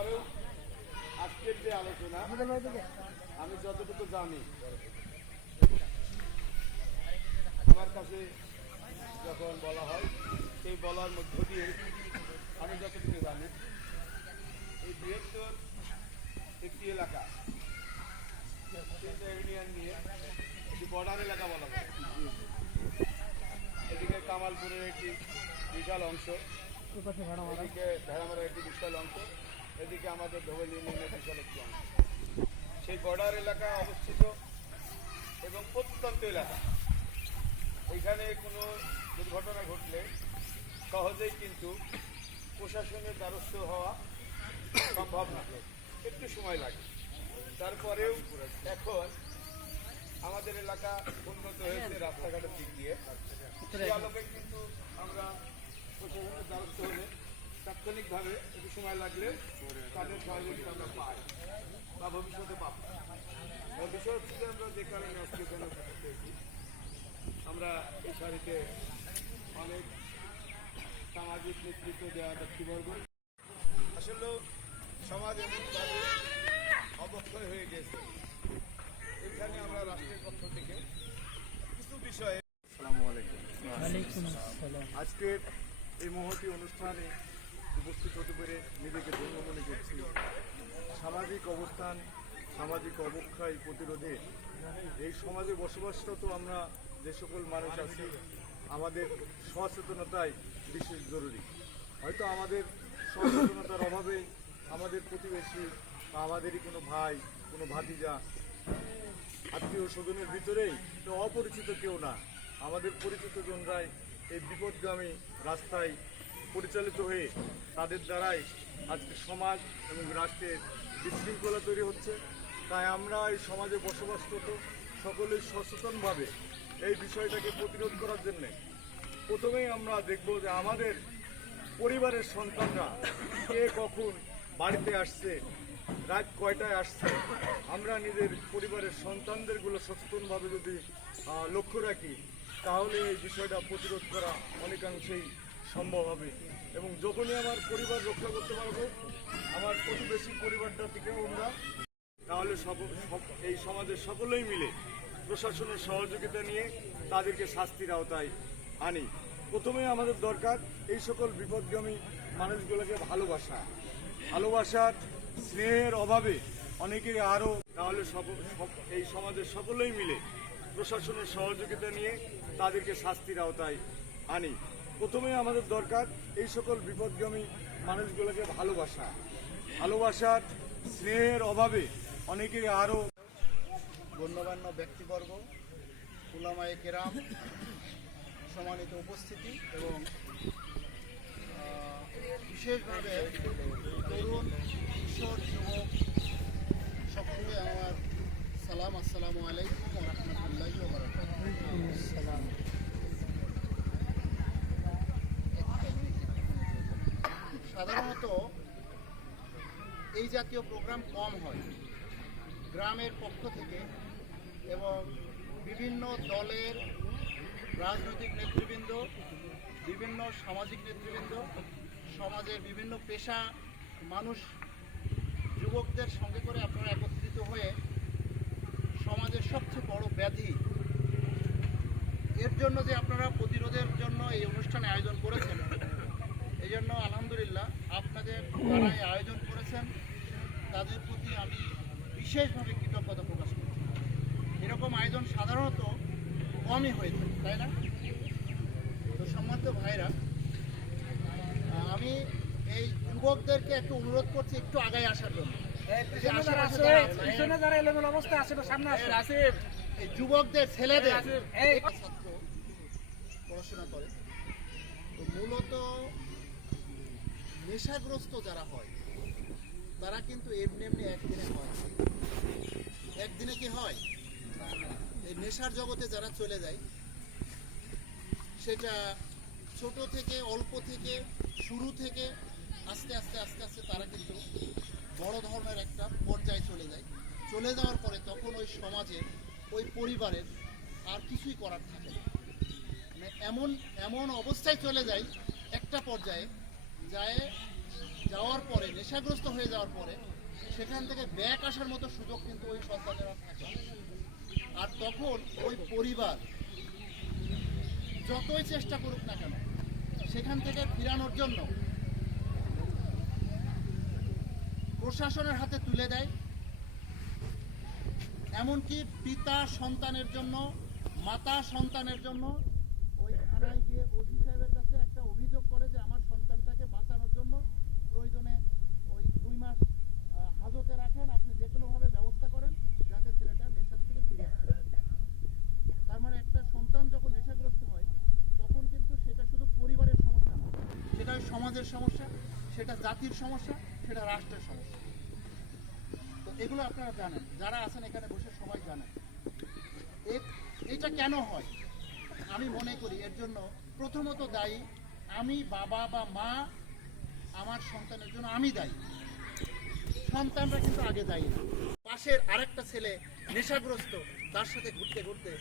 তারপরেও আজকের যে আলোচনা আমি যতটুকু জানি, আমার কাছে যখন বলা হয় সেই বলার মধ্য দিয়ে আমি যতটুকু জানি, এই বৃহত্তর একটি এলাকা ইউনিয়ন নিয়ে একটি বর্ডার এলাকা বলা যায়। এদিকে কামালপুরের একটি বিশাল অংশ, এদিকে ভেড়ামারার একটি বিশাল অংশ, এদিকে আমাদের ধোবল ইউনিয়নের বিশাল একটি অংশ। সেই বর্ডার এলাকা অবস্থিত এবং প্রত্যন্ত এলাকা। এইখানে কোনো দুর্ঘটনা ঘটলে সহজেই কিন্তু প্রশাসনের দ্বারস্থ হওয়া সম্ভব না, একটু সময় লাগে। তারপরেও এখন আমাদের এলাকা উন্নত হয়েছে রাস্তাঘাটের দিক দিয়ে, সেই আলোকে কিন্তু আমরা প্রশাসনের দ্বারস্থ হলে তাৎক্ষণিকভাবে একটু সময় লাগলে তাদের সহযোগিতা আমরা পাই বা ভবিষ্যতে পাব। বিষয় হচ্ছে যে আমরা যে কারণে আজকে এখানে উপস্থিত হয়েছি, আমরা এই সারিতে অনেক সামাজিক নেতৃত্ব দেওয়া ব্যক্তিবর্গ, আসলে সমাজ এমনভাবে অবক্ষয় হয়ে গেছে। এখানে আমরা রাষ্ট্রের পক্ষ থেকে কিছু বিষয়ে আজকের এই মহতী অনুষ্ঠানে উপস্থিত হতে পেরে নিজেকে ধন্য মনে করছি। সামাজিক অবস্থান, সামাজিক অবক্ষয় প্রতিরোধে এই সমাজে বসবাসরত আমরা যে সকল মানুষ আছি, আমাদের সচেতনতাই বিশেষ জরুরি। হয়তো আমাদের সচেতনতার অভাবে আমাদের প্রতিবেশী বা আমাদেরই কোনো ভাই, কোনো ভাতিজা, আত্মীয় স্বজনের ভিতরেই তো অপরিচিত কেউ না, আমাদের পরিচিত জনরাই এই বিপদগামী রাস্তায় পরিচালিত হয়ে তাদের দ্বারাই আজকে সমাজ এবং রাষ্ট্রের বিশৃঙ্খলা তৈরি হচ্ছে। তাই আমরা এই সমাজে বসবাসরত সকলেই সচেতনভাবে এই বিষয়টাকে প্রতিরোধ করার জন্যে প্রথমেই আমরা দেখব যে আমাদের পরিবারের সন্তানরা কে কখন বাড়িতে আসছে, রাত কয়টায় আসছে, আমরা নিজের পরিবারের সন্তানদেরগুলো সচেতনভাবে যদি লক্ষ্য রাখি, তাহলে এই বিষয়টা প্রতিরোধ করা অনেকাংশেই সম্ভব হবে। এবং যখনই আমার পরিবার রক্ষা করতে পারবো, আমার প্রতিবেশী পরিবারটা থেকেও আমরা, তাহলে এই সমাজের সকলেই মিলে প্রশাসনের সহযোগিতা নিয়ে তাদেরকে শাস্তির আওতায় আনি। প্রথমেই আমাদের দরকার এই সকল বিপদগামী মানুষগুলোকে ভালোবাসার স্নেহের অভাবে অনেকেই আরও, তাহলে এই সমাজের সকলেই মিলে প্রশাসনের সহযোগিতা নিয়ে তাদেরকে শাস্তির আওতায় আনি। প্রথমেই আমাদের দরকার এই সকল বিপদগামী মানুষগুলোকে ভালোবাসার স্নেহের অভাবে অনেকেই আরও। গণ্যমান্য ব্যক্তিবর্গ, উলামায়ে কেরাম, সম্মানিত উপস্থিতি এবং বিশেষভাবে তরুণ, কিশোর, যুবক সকলকে আমার সালাম, আসসালামু আলাইকুম ওয়া রাহমাতুল্লাহি ওয়া বারাকাতুহু। সাধারণত এই জাতীয় প্রোগ্রাম কম হয় গ্রামের পক্ষ থেকে, এবং বিভিন্ন দলের রাজনৈতিক নেতৃবৃন্দ, বিভিন্ন সামাজিক নেতৃবৃন্দ, সমাজের বিভিন্ন পেশা মানুষ, যুবকদের সঙ্গে করে আপনারা একত্রিত হয়ে সমাজের সবচেয়ে বড় ব্যাধি, এর জন্য যে আপনারা প্রতিরোধের জন্য এই অনুষ্ঠানে আয়োজন করেছেন, এই জন্য আলহামদুলিল্লাহ আপনাদের যারা এই আয়োজন করেছেন তাদের প্রতি আমি বিশেষভাবে কৃতজ্ঞতা প্রকাশ করছি। এরকম আয়োজন সাধারণত কমই হয়ে থাকে, তাই না? তো সম্মানিত ভাইরা, আমি এই যুবকদেরকে একটু অনুরোধ করছি একটু আগায় আসার জন্য। যুবকদের, ছেলেদের ছাত্র পড়াশোনা করে, তো মূলত নেশাগ্রস্ত যারা হয় তারা কিন্তু এমনি একদিনে হয়, একদিনে কি হয়, এই নেশার জগতে যারা চলে যায়, সেটা ছোট থেকে, অল্প থেকে, শুরু থেকে আস্তে আস্তে আস্তে আস্তে তারা কিন্তু বড় ধরনের একটা পর্যায়ে চলে যায়। চলে যাওয়ার পরে তখন ওই সমাজের, ওই পরিবারের আর কিছুই করার থাকে না। মানে এমন অবস্থায় চলে যায় একটা পর্যায়ে যায় যাওয়ার পরে, নেশাগ্রস্ত হয়ে যাওয়ার পরে সেখান থেকে ব্যাক আসার মতো সুযোগ কিন্তু ওই সন্তানেরা থাকে না। আর তখন ওই পরিবার যতই চেষ্টা করুক না কেন সেখান থেকে ফিরানোর জন্য প্রশাসনের হাতে তুলে দেয়। এমনকি পিতা সন্তানের জন্য, মাতা সন্তানের জন্য ওই থানায় গিয়ে ওসি সাহেবের কাছে একটা অভিযোগ করে যে আমার সন্তানটাকে বাঁচানোর জন্য প্রয়োজনে ওই 2 মাস হাজতে রাখেন, আপনি যে কোনোভাবে ব্যবস্থা করেন যাতে ছেলেটা নেশার থেকে ফিরে আসে। তার মানে একটা সন্তান যখন নেশাগ্রস্ত হয় তখন কিন্তু সেটা শুধু পরিবারের সমস্যা না, সেটা সমাজের সমস্যা, সেটা জাতির সমস্যা, সেটা রাষ্ট্রের সমস্যা। তো এগুলো আপনারা জানেন, যারা আছেন এখানে বসে সবাই জানেন। এটা কেন হয়? আমি মনে করি এর জন্য প্রথমত দায়ী আমি, বাবা বা মা। আমার সন্তানের জন্য আমি দায়ী, সন্তানরা কিন্তু আগে দায়ী না। পাশের আরেকটা ছেলে নেশাগ্রস্ত, তার সাথে ঘুরতে ঘুরতে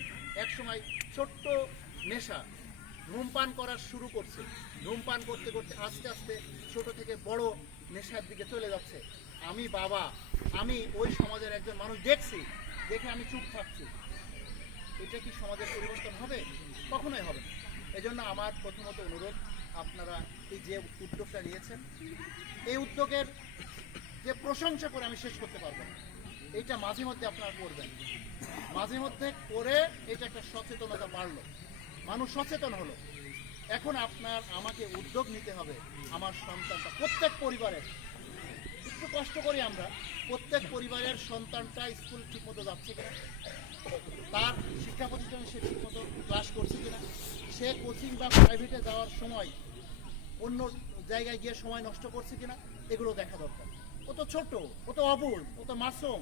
একসময় ছোট্ট নেশা ধূমপান করা শুরু করছে। ধূমপান করতে করতে আস্তে আস্তে ছোট থেকে বড় নেশার দিকে চলে যাচ্ছে। আমি বাবা, আমি ওই সমাজের একজন মানুষ দেখছি, দেখে আমি চুপ থাকছি। এটা কি সমাজের পরিবর্তন হবে? কখনোই হবে না। এজন্য আমার প্রথমত অনুরোধ, আপনারা এই যে উদ্যোগটা নিয়েছেন, এই উদ্যোগের যে প্রশংসা করে আমি শেষ করতে পারবো না। এইটা মাঝে মধ্যে আপনারা করবেন, মাঝে মধ্যে করে এটা একটা সচেতনতা বাড়লো, মানুষ সচেতন হলো। এখন আমাকে উদ্যোগ নিতে হবে আমার সন্তানটা, প্রত্যেক পরিবারের, একটু কষ্ট করি আমরা, প্রত্যেক পরিবারের সন্তানটা স্কুল ঠিকমতো যাচ্ছে কিনা, তার শিক্ষা প্রতিষ্ঠানে সে ঠিকমতো ক্লাস করছে কিনা, সে কোচিং বা প্রাইভেটে যাওয়ার সময় অন্য জায়গায় গিয়ে সময় নষ্ট করছে কিনা, এগুলো দেখা দরকার। ও তো ছোট, ও তো অবুঝ, ও তো মাসুম,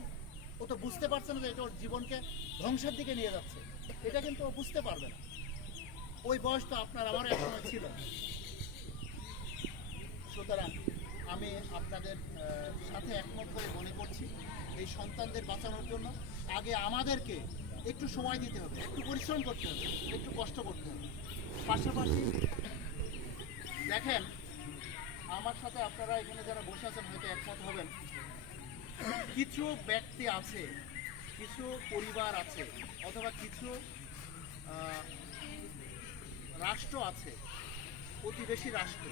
ও তো বুঝতে পারছে না যে এটা ওর জীবনকে ধ্বংসের দিকে নিয়ে যাচ্ছে। এটা কিন্তু ও বুঝতে পারবে না। ওই বয়স তো আপনার আমারও একসময় ছিল। সুতরাং আমি আপনাদের সাথে একমত করে মনে করছি, এই সন্তানদের বাঁচানোর জন্য আগে আমাদেরকে একটু সময় দিতে হবে, একটু পরিশ্রম করতে হবে, একটু কষ্ট করতে হবে। পাশাপাশি দেখেন, আমার সাথে আপনারা এখানে যারা বসে আছেন হয়তো একমত হবেন, কিছু ব্যক্তি আছে, কিছু পরিবার আছে, অথবা কিছু রাষ্ট্র আছে, প্রতিবেশী রাষ্ট্র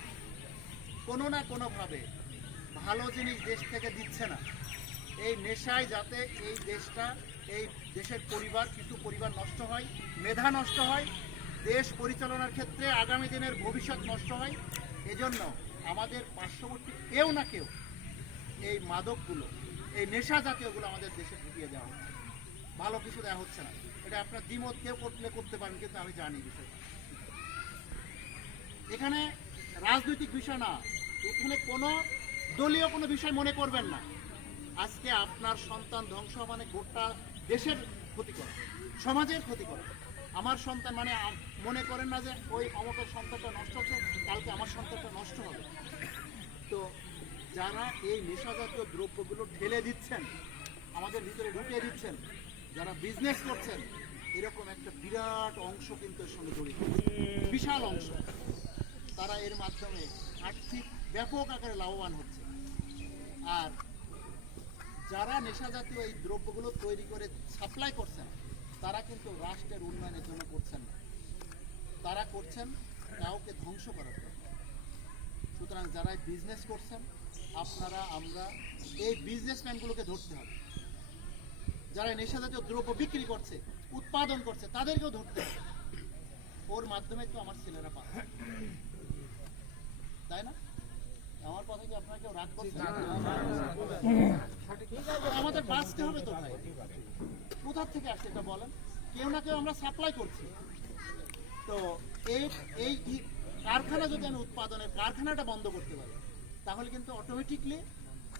কোনো না কোনোভাবে ভালো জিনিস দেশ থেকে দিচ্ছে না। এই নেশায় যাতে এই দেশটা, এই দেশের পরিবার, কিছু পরিবার নষ্ট হয়, মেধা নষ্ট হয়, দেশ পরিচালনার ক্ষেত্রে আগামী দিনের ভবিষ্যৎ নষ্ট হয়। এজন্য আমাদের পার্শ্ববর্তী কেউ না কেউ এই মাদকগুলো, এই নেশা জাতীয়গুলো আমাদের দেশে ঢুকিয়ে দেওয়া হচ্ছে, ভালো কিছু দেওয়া হচ্ছে না। এটা আপনার দ্বিমত কেউ করতে পারেন, কিন্তু আমি জানি বিষয়টা। এখানে রাজনৈতিক বিষয় না, এখানে কোনো দলীয় কোনো বিষয় মনে করবেন না। আজকে আপনার সন্তান ধ্বংস মানে গোটা দেশের ক্ষতি করা, সমাজের ক্ষতি করা। আমার সন্তান মানে মনে করেন না যে ওই অমকের সন্তানটা নষ্ট হচ্ছে, কালকে আমার সন্তানটা নষ্ট হবে। তো যারা এই নেশাজাতীয় দ্রব্যগুলো ঢেলে দিচ্ছেন, আমাদের ভিতরে ঢুকিয়ে দিচ্ছেন, যারা বিজনেস করছেন, এরকম একটা বিরাট অংশ কিন্তু এর সঙ্গে জড়িত, বিশাল অংশ। তারা এর মাধ্যমে আর্থিক ব্যাপক আকারে লাভবান হচ্ছে। আর যারা নেশাজাতীয় এই দ্রব্যগুলো তৈরি করে সাপ্লাই করছেন, তারা কিন্তু রাষ্ট্রের উন্নয়নের জন্য করছেন না, তারা করছেন কাউকে ধ্বংস করার জন্য। সুতরাং যারা বিজনেস করছেন, আপনারা, আমরা এই বিজনেসম্যানগুলোকে ধরতে হবে। যারা নেশাজাতীয় দ্রব্য বিক্রি করছে, উৎপাদন করছে, তাদেরকেও ধরতে হবে। ওর মাধ্যমে তো আমার ছেলেরা পাচ্ছে, তাই না? আমার কথা কি আপনারা কেউ রাগ করছেন? আমাদের বাঁচতে হবে তো ভাই, কোথা থেকে আসছে এটা বলেন? কেউ না কেউ আমরা সাপ্লাই করছি। তো এই কারখানা যদি আমি উৎপাদনের কারখানাটা বন্ধ করতে পারি, তাহলে কিন্তু অটোমেটিকলি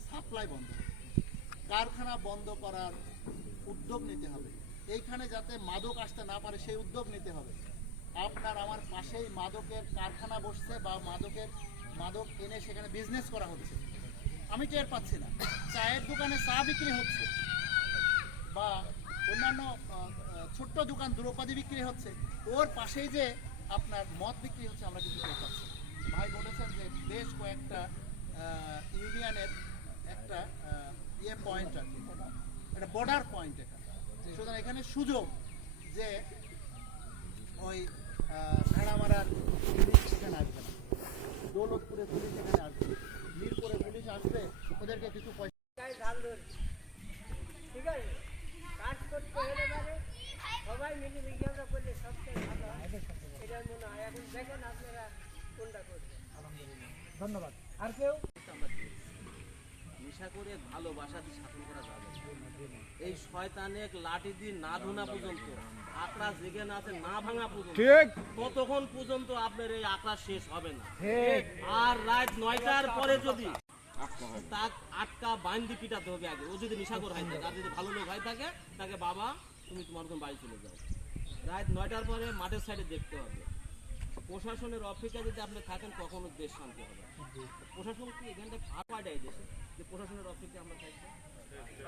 সাপ্লাই বন্ধ হবে। কারখানা বন্ধ করার উদ্যোগ নিতে হবে, এইখানে যাতে মাদক আসতে না পারে সেই উদ্যোগ নিতে হবে। আপনার আমার পাশেই মাদকের কারখানা বসছে, বা মাদক এনে সেখানে বিজনেস করা হচ্ছে, আমি টের পাচ্ছি না। চায়ের দোকানে চা বিক্রি হচ্ছে, বা অন্যান্য ছোট্ট দোকান দ্রব্যাদি বিক্রি হচ্ছে, ওর পাশেই যে আপনার মদ বিক্রি হচ্ছে আমরা কিন্তু টের পাচ্ছি। ভাই বলেছেন যে বেশ কয়েকটা ইউনিয়নের একটা পয়েন্ট আর কি, একটা বর্ডার পয়েন্ট এটা। সুতরাং এখানে সুযোগ যে ওই ভেড়ামারার পুলিশ সেখানে আসবে না, দৌলতপুরে পুলিশ এখানে আসবে, মিরপুরে পুলিশ আসবে, ওদেরকে কিছু পয়সা ধান ধরছে, ঠিক আছে? কাজ করতে হলে মানে সবাই মিলে বিজ্ঞাপন করলে সবচেয়ে ভালো হয়, এটা মনে হয়। এখন দেখেন আপনারা কোনটা করছেন। ধন্যবাদ। আর কেউ? নেশা করে ভালোবাসা দিয়ে শাসন করা যাবে না। এই শয়তানের লাঠি দিয়ে না ধোনা পর্যন্ত, আকড়া জেগে না আছে না ভাঙা পর্যন্ত, ততক্ষণ পর্যন্ত আপনার এই আকড়া শেষ হবে না। আর রাত 9টার পরে যদি তাক আটকা বাইন্দি পিটাতে হবে আগে। ও যদি নেশাখোর হয় থাকে, আর যদি ভালো লোক হয় থাকে, তাকে বাবা তুমি তোমার মতন বাড়ি চলে যাও। রাত 9টার পরে মাঠের সাইডে দেখতে হবে। প্রশাসনের অপেক্ষায় যদি আপনি থাকেন, কখনো দেশ শান্তি হবে না। প্রশাসন কি এখানটা ফাঁকা দেয় দেশে যে প্রশাসনের অপেক্ষায় আমরা থাকবো?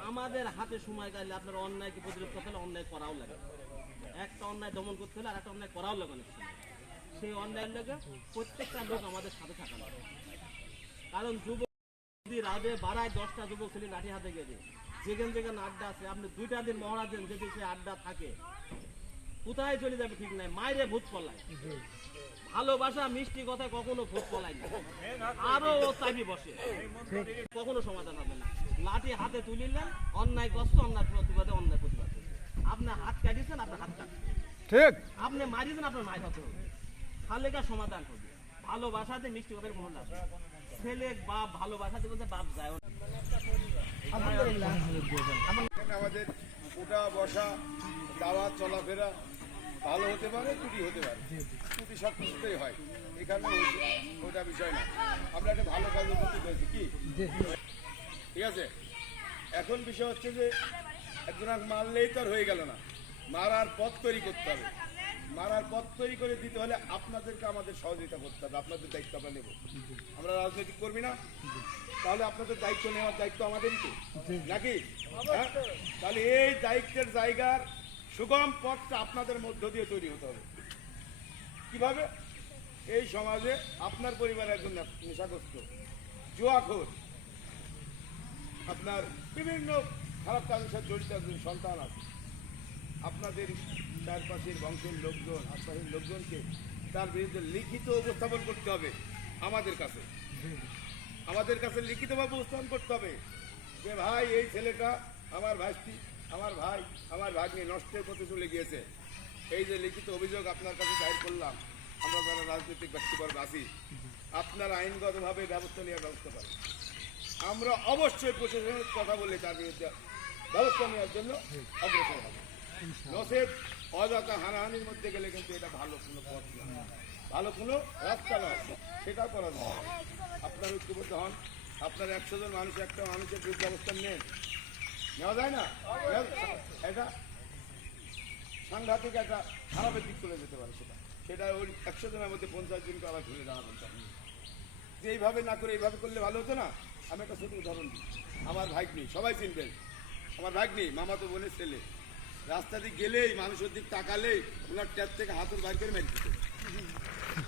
আমাদের হাতে সময় গেলে আপনার অন্যায়কে প্রতিরোধ করতে হলে অন্যায় করাও লাগে। একটা অন্যায় দমন করতে হলে আর একটা অন্যায় করাও লাগে অনেক সময়। সেই অন্যায়ের লেগে প্রত্যেকটা লোক আমাদের সাথে থাকা লাগে। কারণ যুবক যদি রাতে বাড়ায় 10টা যুবক ছেলে লাঠি হাতে গেছে, যেখানে যেখানে আড্ডা আছে, আপনি 2টা দিন মহড়া দেন, যদি সে আড্ডা থাকে কোথায় চলে যাবে ঠিক নাই, মায়েরে ভূত পলায়। ভালোবাসা মিষ্টি কথায় কখনো ভূত পলায় না, আরো ও চাবি বসে, কখনো সমাধান হবে না। লাঠি হাতে তুলিলেন, অন্যায় কষ্ট, অন্যায় প্রতিবাদে অন্যায় প্রতিবাদ। আপনি হাত কাটিয়েছেন, আপনার হাত কাটবে, ঠিক। আপনি মারিয়েছেন, আপনার মায়ের হাতে হবে, তাহলে সমাধান হবে। ভালোবাসাতে মিষ্টি কথার কোনো লাভ নেই। ছেলে বাপ ভালোবাসাতে বলতে বাপ যায় না। এখানে আমাদের ওঠা বসা, যাওয়া চলাফেরা ভালো হতে পারে, ত্রুটি হতে পারে, ত্রুটি সব কিছুতেই হয়, এখানে ওটা বিষয় না। আমরা একটা ভালো কাজ করতে চাইছি কি, ঠিক আছে? এখন বিষয় হচ্ছে যে একজন মারলেই তো আর হয়ে গেল না, মারার পথ তৈরি করতে হবে। মারার পথ তৈরি করে দিতে হলে আপনাদেরকে আমাদের সহযোগিতা করতে হবে। আপনাদের দায়িত্ব আমরা নেব। আমরা রাজনৈতিক কর্মী না, তাহলে আপনাদের দায়িত্ব নেওয়ার দায়িত্ব আমাদেরই তো, নাকি? হ্যাঁ, তাহলে এই দায়িত্বের জায়গার সুগম পথটা আপনাদের মধ্য দিয়ে তৈরি হতে হবে। কিভাবে? এই সমাজে আপনার পরিবারে একজন নেশাগ্রস্ত, জুয়াখোর, আপনার বিভিন্ন খারাপ কাজের সাথে জড়িত একজন সন্তান আছে, আপনাদের চারপাশের বংশের লোকজন, আশপাশের লোকজনকে তার বিরুদ্ধে লিখিত উপস্থাপন করতে হবে আমাদের কাছে। আমাদের কাছে লিখিতভাবে উপস্থাপন করতে হবে যে ভাই, এই ছেলেটা আমার ভাইস্তি, আমার ভাই, আমার ভাগ্নি নষ্টের পথে চলে গিয়েছে। এই যে লিখিত অভিযোগ আপনার কাছে দায়ের করলাম, আমরা যারা রাজনৈতিক ব্যক্তিবর্গ আছি, আপনার আইনগতভাবে ব্যবস্থা নেওয়ার ব্যবস্থা করেন। আমরা অবশ্যই প্রশাসনের কথা বলে তার বিরুদ্ধে ব্যবস্থা নেওয়ার জন্য অগ্রসর হব। নচেত অযথা হানাহানির মধ্যে গেলে কিন্তু এটা ভালো কোনো পথ নয়, ভালো কোনো রাস্তা নয়, সেটা করা যায়। আপনার ঐক্যবদ্ধ হন, আপনার 100 জন মানুষ একটা মানুষের বিরুদ্ধে অবস্থান নেন, নেওয়া যায় না? এটা সাংঘাতিক একটা খারাপের দিক চলে যেতে পারে। সেটা ওই 100 জনের মধ্যে 50 জনকে আবার ঘুরে দাঁড়াবেন। যে এইভাবে না করে এইভাবে করলে ভালো হতো না? আমি একটা ছোট উদাহরণ দিই। আমার ভাগ্নি, সবাই চিনবেন, আমার ভাগ্নি মামাতো বোনের ছেলে, রাস্তা দিয়ে গেলেই মানুষের দিক তাকালেই ওনার ট্যাপ থেকে হাতের বাইর করে মেরে দিত।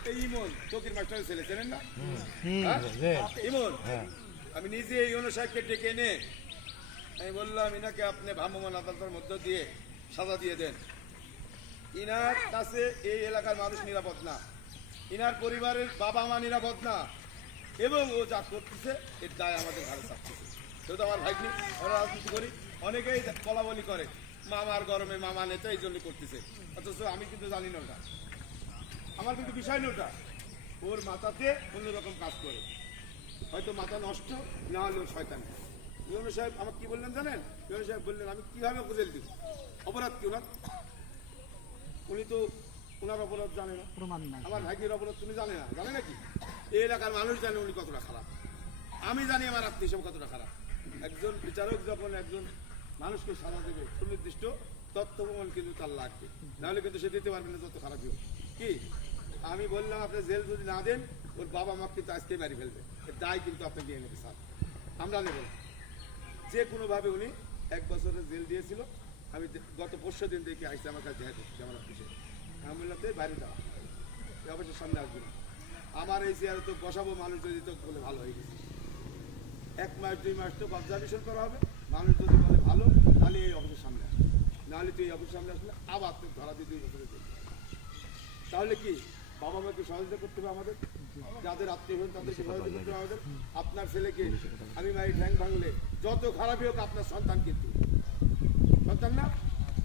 এই ইমন চকির মাস্টারের ছেলে, চেনেন না? ইমন, আমি নিজে এই ইউনো সাহেবকে ডেকে এনে আমি বললাম, ইনাকে আপনি ভ্রাম্যমাণ আদালতের মধ্য দিয়ে সাজা দিয়ে দেন। ইনার কাছে এই এলাকার মানুষ নিরাপদ না, ইনার পরিবারের বাবা মা নিরাপদ না, এবং ও যা করতেছে এর দায় আমাদের ঘাড়ে চাপতেছে। সেটা আমার ভাগ্নি, আমরা রাজনীতি করি, অনেকেই বলাবলি করে মামার গরমে মামা নেতা এই জন্য করতেছে, অথচ আমি কিন্তু জানি না ওটা, আমার কিন্তু বিষয় না ওটা। ওর মাথাতে অন্যরকম কাজ করে, হয়তো মাথা নষ্ট, না হলেও শয়তান। ইউনো সাহেব আমাকে কি বললেন জানেন? ইউনো সাহেব বললেন, আমি কিভাবে বুঝেল দিব অপরাধ কি ওনার? উনি তো ওনার অপরাধ জানে না, আমার ভাগ্যের অপরাধ তুমি জানে না, জানে নাকি? এই এলাকার মানুষ জানে উনি কতটা খারাপ, আমি জানি আমার আত্মীয় হিসেবে কতটা খারাপ। একজন বিচারক যখন একজন মানুষকে সাজা দেবে, সুনির্দিষ্ট তথ্য প্রমাণ কিন্তু তার লাগবে, নাহলে কিন্তু সে দিতে পারবে না যত খারাপই হোক। কি আমি বললাম, আপনি জেল যদি না দেন, ওর বাবা মা কিন্তু আজকে মারি ফেলবে, এর দায় কিন্তু আপনি দিয়ে নেবে স্যার, আমরা নেব। যে কোনোভাবে উনি 1 বছরের জেল দিয়েছিল। আমি গত 5 দিন দেখে আসছি আমার কাছে দেখা করছি আমার অফিসে। আমি বললাম, বাইরে যাওয়া, অবশ্যই সামনে আসবে না, আমার এই চেয়ারে তো বসাবো মানুষ যদি তো বলে ভালো হয়ে গেছে। 1 মাস 2 মাস তো অবজারভেশন করা হবে। মানুষ যদি বলে ভালো, তাহলে এই অফিসের সামনে আসবে, নাহলে তুই এই অফিসের সামনে আসলে আবার তুই ধরা দিয়ে 2 বছরে চলবে। তাহলে কি বাবা মাকে সহযোগিতা করতে হবে আমাদের, যাদের আত্মীয় হন তাদেরকে সহযোগিতা করতে হবে আমাদের। আপনার ছেলেকে আমি মাই ঠ্যাং ভাঙলে যত খারাপই হোক আপনার সন্তান, কিন্তু সন্তান না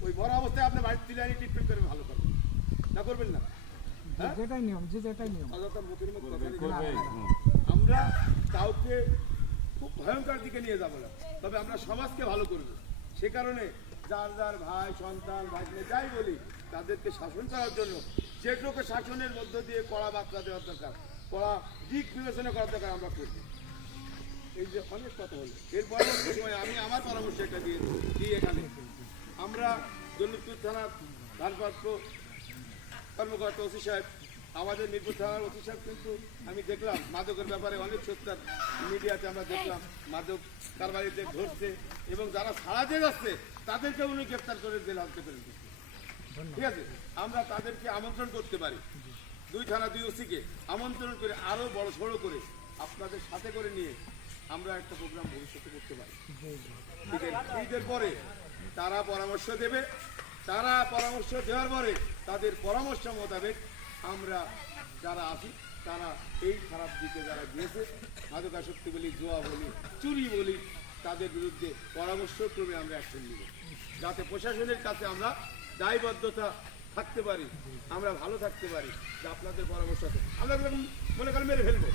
ওই বড় অবস্থায় আপনার বাড়ির তুলে আনি ট্রিটমেন্ট করে ভালো করবেন না, করবেন না? হ্যাঁ, যেটাই নিয়ম, যেটাই নিয়ম। অযথা মুখের মুখ কথা নেই। আমরা কাউকে খুব ভয়ঙ্কর দিকে নিয়ে যাবো না, তবে আমরা সমাজকে ভালো করব। সে কারণে যার যার ভাই সন্তান ভাগ্নে যাই বলি তাদেরকে শাসন করার জন্য যেটুকু শাসনের মধ্য দিয়ে কড়া বার্তা দেওয়ার দরকার, কড়া দিক বিবেচনা করার দরকার আমরা করব। এই যে অনেক কথা হলো, এর পরবর্তী সময় আমি আমার পরামর্শ একটা দিয়ে দিই। এখানে আমরা দৌলতপুর থানার ভারপ্রাপ্ত কর্মকর্তা ওসি সাহেব, আমাদের মিরপুর থানার ওসি সাহেব কিন্তু আমি দেখলাম মাদকের ব্যাপারে অনেক সোচ্চার, মিডিয়াতে আমরা দেখলাম মাদক কারবারিদের ধরছে এবং যারা ছাড়া দিয়ে যাচ্ছে তাদেরকে উনি গ্রেপ্তার করে জেল হাজতে পেরে দিচ্ছে। ঠিক আছে, আমরা তাদেরকে আমন্ত্রণ করতে পারি, 2 থানা 2 ওসিকে আমন্ত্রণ করে আরো বড় সড়ো করে আপনাদের সাথে করে নিয়ে আমরা একটা প্রোগ্রাম ভবিষ্যতে করতে পারি। ঈদের পরে তারা পরামর্শ দেবে, তারা পরামর্শ দেওয়ার পরে তাদের পরামর্শ মোতাবেক আমরা যারা আছি তারা এই খারাপ দিকে যারা গিয়েছে, মাদকাসক্তি বলি, জুয়া বলি, চুরি বলি, তাদের বিরুদ্ধে পরামর্শক্রমে আমরা অ্যাকশন নিব, যাতে প্রশাসনের কাছে আমরা দায়বদ্ধতা থাকতে পারি, আমরা ভালো থাকতে পারি। যে আপনাদের পরামর্শ আছে আমরা মনে করেন মেরে ফেলবো,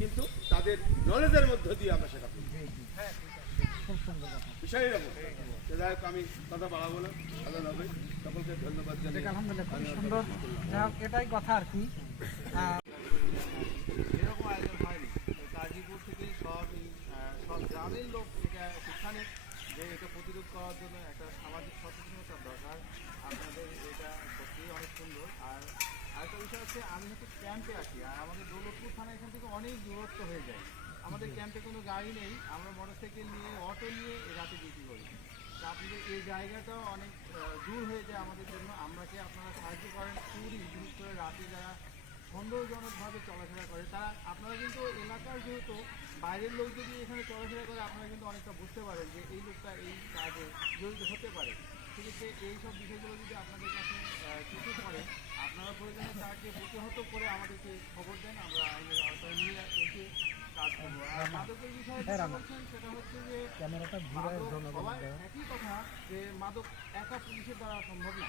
কিন্তু তাদের নলেজের মধ্য দিয়ে আমরা সেটা করব। বিষয় এরকম। যাই হোক, আমি কথা বাড়াবো না, সাধারণ হবে। সকলকে ধন্যবাদ জানাই। আলহামদুলিল্লাহ, খুব সুন্দর। যাই হোক, এটাই কথা আর কি। এরকম আয়োজন হয়নি। গাজীপুর থেকে সব গ্রামের লোক এটা সেখানে যে এটা প্রতিরোধ করার জন্য একটা সামাজিক সচেতনতার দরকার। আপনাদের এটা সত্যিই অনেক সুন্দর। আর আরেকটা বিষয় হচ্ছে, আমি হচ্ছে ক্যাম্পে আসি, আর আমাদের দৌলতপুর থানা এখান থেকে অনেক দূরত্ব হয়ে যায়। আমাদের ক্যাম্পে কোনো গাড়ি নেই, আমরা মোটরসাইকেল নিয়ে অটো নিয়ে রাতে ডিউটি করি। তা আপনাদের এই জায়গাটা অনেক দূর হয়ে যায় আমাদের জন্য। আমরাকে আপনারা সাহায্য করেন, চুরি বিশেষ করে রাতে যারা সন্দেহজনকভাবে চলাফেরা করে, তারা আপনারা কিন্তু এলাকার যেহেতু বাইরের লোক যদি এখানে চলাফেরা করে, আপনারা কিন্তু অনেকটা বুঝতে পারেন যে এই লোকটা এই কাজে জড়িত হতে পারে। সেক্ষেত্রে এইসব বিষয়গুলো যদি আপনাদের কাছে কিছু করে, আপনারা প্রয়োজনে তাকে প্রতিহত করে আমাদেরকে খবর দেন, আমরা আইনের আওতায় নিয়ে এসে কাজ করবো। আর মাদকের বিষয়ে যেটা বলছেন সেটা হচ্ছে যে মাদক সবাই একই কথা, যে মাদক একা পুলিশের দ্বারা সম্ভব না,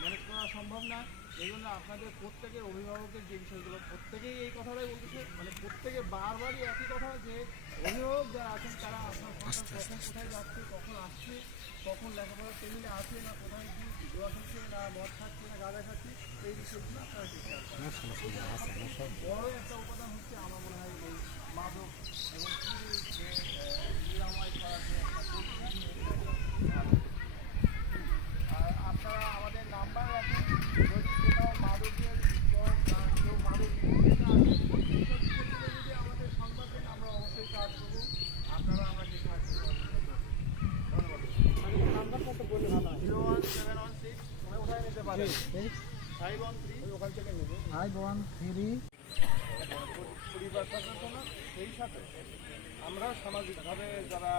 ম্যানেজ করা সম্ভব না। এই জন্য আপনাদের প্রত্যেকের অভিভাবকের যে বিষয়গুলো, প্রত্যেকেই এই কথাটাই বলতেছে, মানে প্রত্যেকে বারবারই একই কথা, যে অভিভাবক যারা আছেন তারা আপনার সন্তান কখন কোথায় যাচ্ছে, কখন আসছে, কখন লেখাপড়ার টেবিলে আছে না, কোথায় কি জোয়া খাচ্ছে না, মদ খাচ্ছে না, গাঁজা খাচ্ছে, এই বিষয়গুলো আপনারা বড় একটা উপাদান হচ্ছে আমার মনে হয় এই মাদক এবং চুরি যে নিরাময় করার যে একটা প্রক্রিয়া। আর আপনারা আমাদের নাম্বার রাখেন, যদি কোথাও মাদকের কেউ মাদক যদি আমাদের সংবাদ দেন, আমরা অবশ্যই কাজ করবো। আপনারা আমাকে সাহায্য করবেন। ধন্যবাদ। 01716 ওখানে নিতে পারেন, 513 ওখান থেকে নেবে। 513 পরিবার সচেতনা, সেই সাথে আমরা সামাজিকভাবে যারা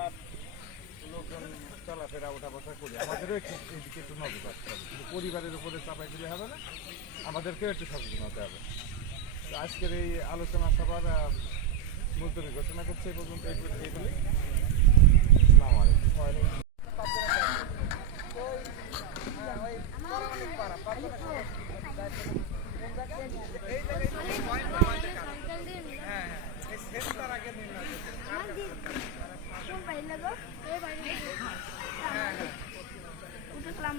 লোকজন চলাফেরা ওঠা বসা করি, আমাদেরও একটু এদিকে একটু নজর রাখতে হবে। শুধু পরিবারের উপরে চাপাই দিলে হবে না, আমাদেরকেও একটু সচেতন হতে হবে। তো আজকের এই আলোচনা সভার মুলতবি ঘোষণা করছে এই পর্যন্ত এই বলে। আসসালামু আলাইকুম। কোন বাড়ি লাগো? এই বাড়ি। উঠে ক্লাম